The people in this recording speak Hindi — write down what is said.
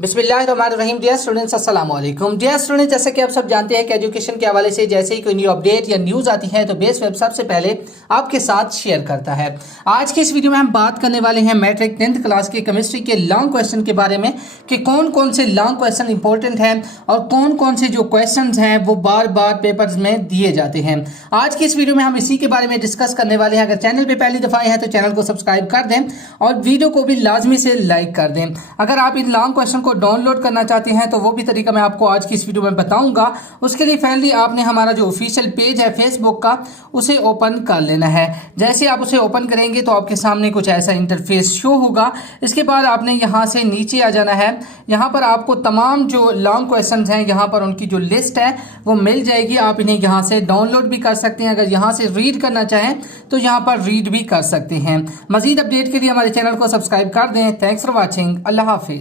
बिस्मिल्लाहिर्रहमानिर्रहीम। डियर स्टूडेंट्स, अस्सलाम वालेकुम। डियर स्टूडेंट्स, जैसे कि आप सब जानते हैं कि एजुकेशन के हवाले से जैसे ही कोई न्यू अपडेट या न्यूज़ आती है तो बेस वेब सबसे पहले आपके साथ शेयर करता है। आज की इस वीडियो में हम बात करने वाले हैं मैट्रिक 10th क्लास के केमिस्ट्री के लॉन्ग क्वेश्चन के बारे में कि कौन कौन से लॉन्ग क्वेश्चन इंपॉर्टेंट हैं और कौन कौन से जो क्वेश्चन हैं वो बार बार पेपर्स में दिए जाते हैं। आज की इस वीडियो में हम इसी के बारे में डिस्कस करने वाले हैं। अगर चैनल पर पहली दफ़ा आए हैं तो चैनल को सब्सक्राइब कर दें और वीडियो को भी लाजमी से लाइक कर दें। अगर आप इन लॉन्ग क्वेश्चन को डाउनलोड करना चाहते हैं तो वो भी तरीका मैं आपको आज की इस वीडियो में बताऊंगा। उसके लिए पहले आपने हमारा जो ऑफिशियल पेज है फेसबुक का उसे ओपन कर लेना है। जैसे आप उसे ओपन करेंगे तो आपके सामने कुछ ऐसा इंटरफेस शो होगा। इसके बाद आपने यहाँ से नीचे आ जाना है। यहाँ पर आपको तमाम जो लॉन्ग क्वेश्चन हैं यहाँ पर उनकी जो लिस्ट है वो मिल जाएगी। आप इन्हें यहाँ से डाउनलोड भी कर सकते हैं। अगर यहाँ से रीड करना चाहें तो यहाँ पर रीड भी कर सकते हैं। मजीद अपडेट के लिए हमारे चैनल को सब्सक्राइब कर दें। Thanks for watching. Allah Hafiz.